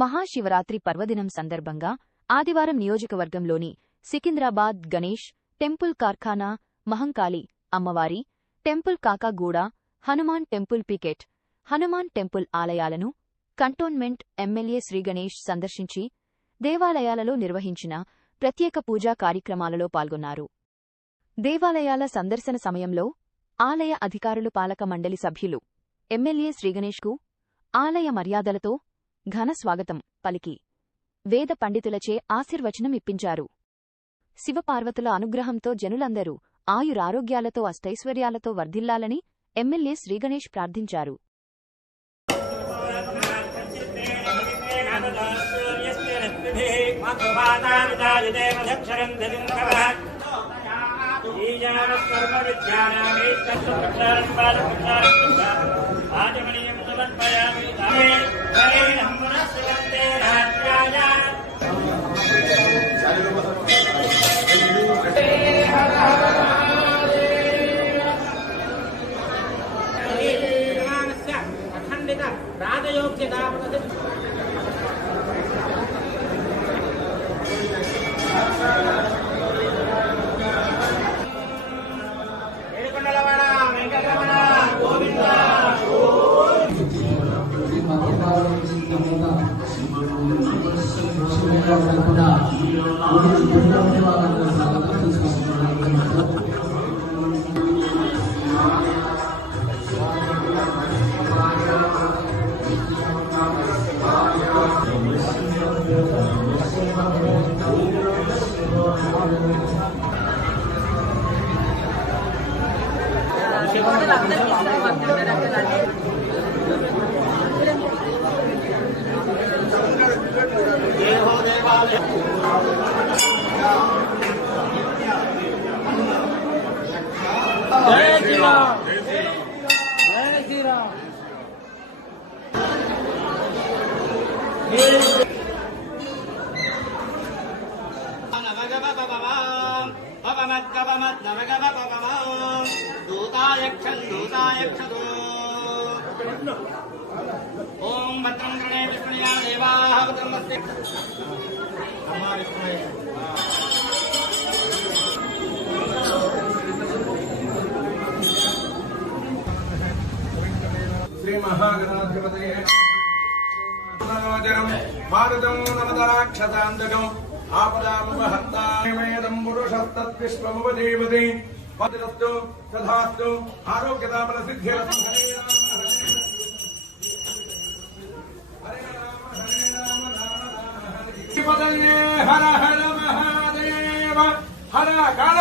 మహాశివరాత్రి పర్వదినం సందర్భంగా ఆదివారం నియోజకవర్గంలోని సికింద్రాబాద్ గణేష్ టెంపుల్ కార్ఖానా, మహంకాళి అమ్మవారి temple, Kakaguda Hanuman temple, Picket Hanuman temple ఆలయాలను కంటోన్మెంట్ ఎమ్మెల్యే శ్రీగణేష్ సందర్శించి దేవాలయాలలో నిర్వహించిన ప్రత్యేక పూజా కార్యక్రమాలలో పాల్గొన్నారు. దేవాలయాల సందర్శన సమయంలో ఆలయ అధికారులు, పాలక మండలి సభ్యులు ఎమ్మెల్యే శ్రీగణేష్కు ఆలయ మర్యాదలతో ఘన స్వాగతం పలికి వేద పండితులచే ఆశీర్వచనం ఇప్పించారు. శివపార్వతుల అనుగ్రహంతో జనులందరూ ఆయురారోగ్యాలతో అష్టైశ్వర్యాలతో వర్ధిల్లాలని ఎమ్మెల్యే శ్రీగణేష్ ప్రార్థించారు. ఓం భద్రం కృణే విష్ణుయా దేవాః భద్రమస్తే శ్రీ మహాగణాధిపతయే నమః. భారతం నమదరాక్షసాంతకం ఆపదామహంతామేదం పురుషస్తద్విశ్వముపదేవతే పతిరస్తు తథాస్తు ఆరోగ్యదామల సిద్ధిరస్తు. హర హర మహాదేవ హర కాళ